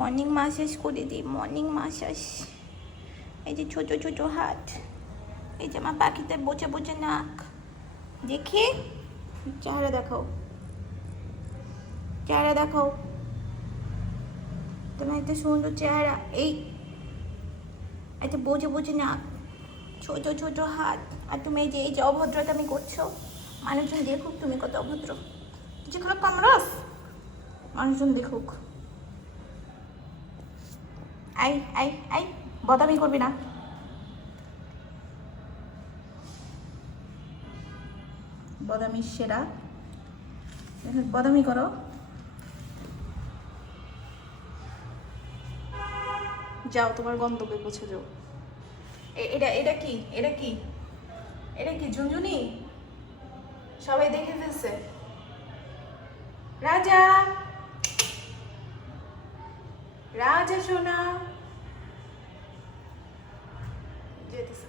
Morning massage করে দিই, morning massage. এই যে ছোটো ছোটো হাত, এই যে আমার পাখিদের বোচে বোচে নাক। দেখি চেহারা দেখাও, চেহারা দেখাও, তোমার একটা সুন্দর চেহারা। এই একটা বোঝে বোঝে নাক, ছোট ছোট হাত। আর তুমি এই যে অভদ্রতা আমি করছো, মানুষজন দেখুক তুমি কত অভদ্র। যেগুলো কামরাস, মানুষজন দেখুক। আই আই আই, বদামি করবি না। বদামি সেরা, বদামি করো। যাও তোমার গন্তব্যে পৌঁছে যাও। এটা এটা কি, এটা কি, এটা কি ঝুনঝুনি? সবাই দেখে ফেলছে। রাজা, রাজা সোনা যেতেছে।